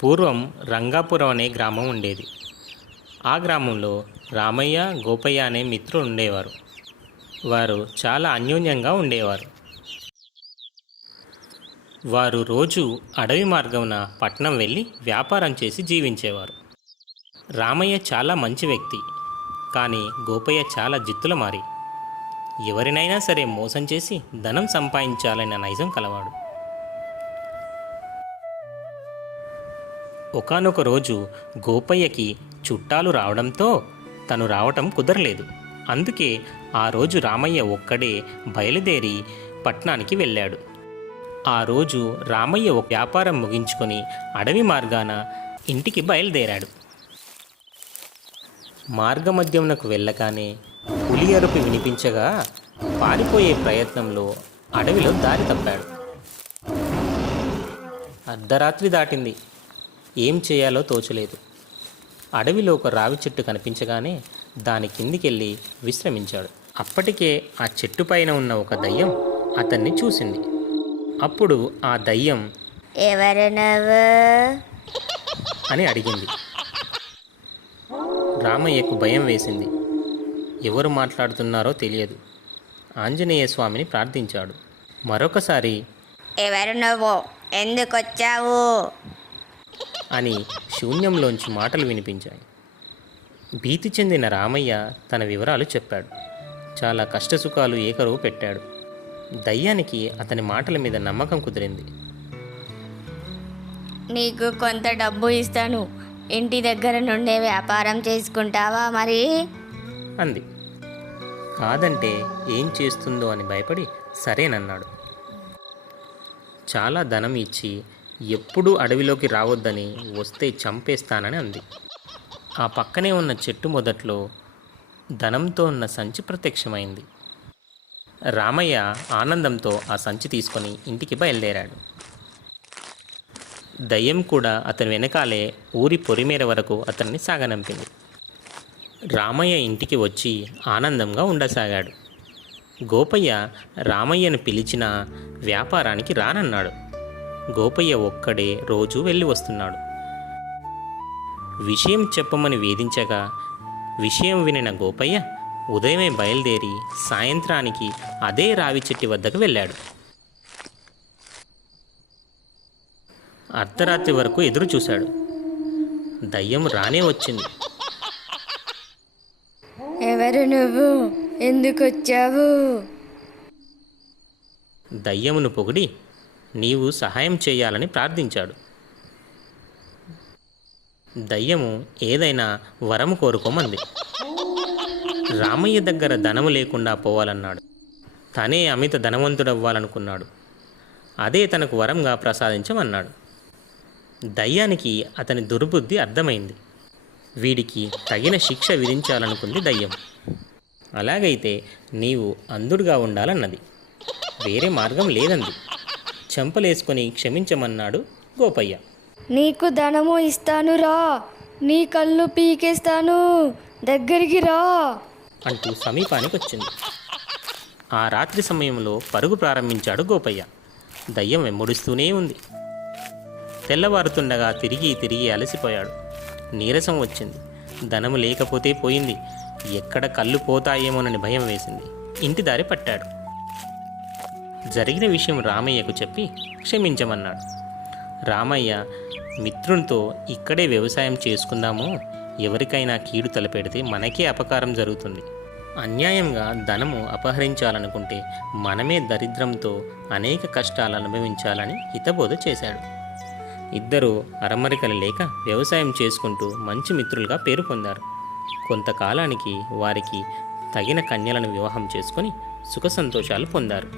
పూర్వం రంగాపురం అనే గ్రామం ఉండేది. ఆ గ్రామంలో రామయ్య, గోపయ్య అనే మిత్రులు ఉండేవారు. వారు చాలా అన్యోన్యంగా ఉండేవారు. వారు రోజు అడవి మార్గమున పట్నం వెళ్ళి వ్యాపారం చేసి జీవించేవారు. రామయ్య చాలా మంచి వ్యక్తి, కానీ గోపయ్య చాలా జిత్తులమారి. ఎవరినైనా సరే మోసం చేసి ధనం సంపాదించాలన్న నైజం కలవాడు. ఒకానొక రోజు గోపయ్యకి చుట్టాలు రావడంతో తను రావటం కుదరలేదు. అందుకే ఆ రోజు రామయ్య ఒక్కడే బయలుదేరి పట్నానికి వెళ్ళాడు. ఆ రోజు రామయ్య ఒక వ్యాపారం ముగించుకొని అడవి మార్గాన ఇంటికి బయలుదేరాడు. మార్గమధ్యమునకు వెళ్ళగానే పులి అరుపు వినిపించగా పారిపోయే ప్రయత్నంలో అడవిలో దారి తప్పాడు. అర్ధరాత్రి దాటింది. ఏం చేయాలో తోచలేదు. అడవిలో ఒక రావి చెట్టు కనిపించగానే దాని కిందికెళ్ళి విశ్రమించాడు. అప్పటికే ఆ చెట్టు పైన ఉన్న ఒక దయ్యం అతన్ని చూసింది. అప్పుడు ఆ దయ్యం ఎవరు నువ్వు అని అడిగింది. రామయ్యకు భయం వేసింది. ఎవరు మాట్లాడుతున్నారో తెలియదు. ఆంజనేయ స్వామిని ప్రార్థించాడు. మరొకసారి ఎవరు నువ్వు ఎందుకొచ్చావు అని శూన్యంలోంచి మాటలు వినిపించాయి. భీతి చెందిన రామయ్య తన వివరాలు చెప్పాడు. చాలా కష్టసుఖాలు ఏకరువు పెట్టాడు. దయ్యానికి అతని మాటల మీద నమ్మకం కుదిరింది. నీకు కొంత డబ్బు ఇస్తాను, ఇంటి దగ్గర నుండే వ్యాపారం చేసుకుంటావా మరి అంది. కాదంటే ఏం చేస్తుందో అని భయపడి సరేనన్నాడు. చాలా ధనం ఇచ్చి ఎప్పుడూ అడవిలోకి రావద్దని, వస్తే చంపేస్తానని అంది. ఆ పక్కనే ఉన్న చెట్టు మొదట్లో ధనంతో ఉన్న సంచి ప్రత్యక్షమైంది. రామయ్య ఆనందంతో ఆ సంచి తీసుకొని ఇంటికి బయలుదేరాడు. దయ్యం కూడా అతని వెనకాలే ఊరి పొరిమేర వరకు అతన్ని సాగనంపింది. రామయ్య ఇంటికి వచ్చి ఆనందంగా ఉండసాగాడు. గోపయ్య రామయ్యను పిలిచిన వ్యాపారానికి రానన్నాడు. గోపయ్య ఒక్కడే రోజు వెళ్ళి వస్తున్నాడు. విషయం చెప్పమని వేధించగా విషయం వినిన గోపయ్య ఉదయమే బయలుదేరి సాయంత్రానికి అదే రావి చెట్టు వద్దకు వెళ్ళాడు. అర్ధరాత్రి వరకు ఎదురు చూశాడు. దయ్యం రానే వచ్చింది. ఎవరు నువ్వు ఎందుకొచ్చావు దయ్యమును పొగిడి నీవు సహాయం చేయాలని ప్రార్థించాడు. దయ్యము ఏదైనా వరము కోరుకోమంది. రామయ్య దగ్గర ధనము లేకుండా పోవాలన్నాడు. తనే అమిత ధనవంతుడవ్వాలనుకున్నాడు. అదే తనకు వరంగా ప్రసాదించమన్నాడు. దయ్యానికి అతని దుర్బుద్ధి అర్థమైంది. వీడికి తగిన శిక్ష విధించాలనుకుంది దయ్యం. అలాగైతే నీవు అంధుడుగా ఉండాలన్నది. వేరే మార్గం లేదంది. చెంపలేసుకొని క్షమించమన్నాడు గోపయ్య. నీకు ధనము ఇస్తాను రా, నీ కళ్ళు పీకేస్తాను, దగ్గరికి రా అంటూ సమీపానికి వచ్చింది. ఆ రాత్రి సమయంలో పరుగు ప్రారంభించాడు గోపయ్య. దయ్యం వెంబడిస్తూనే ఉంది. తెల్లవారుతుండగా తిరిగి తిరిగి అలసిపోయాడు. నీరసం వచ్చింది. ధనము లేకపోతే పోయింది. ఎక్కడ కళ్ళు పోతాయేమోనని భయం వేసింది. ఇంటి దారి పట్టాడు. జరిగిన విషయం రామయ్యకు చెప్పి క్షమించమన్నాడు. రామయ్య మిత్రునితో ఇక్కడే వ్యవసాయం చేసుకుందాము, ఎవరికైనా కీడు తలపెడితే మనకే అపకారం జరుగుతుంది. అన్యాయంగా ధనము అపహరించాలనుకుంటే మనమే దరిద్రంతో అనేక కష్టాలు అనుభవించాలని హితబోధ చేశాడు. ఇద్దరూ అరమరికలు లేక వ్యవసాయం చేసుకుంటూ మంచి మిత్రులుగా పేరు పొందారు. కొంతకాలానికి వారికి తగిన కన్యలను వివాహం చేసుకొని సుఖ సంతోషాలు పొందారు.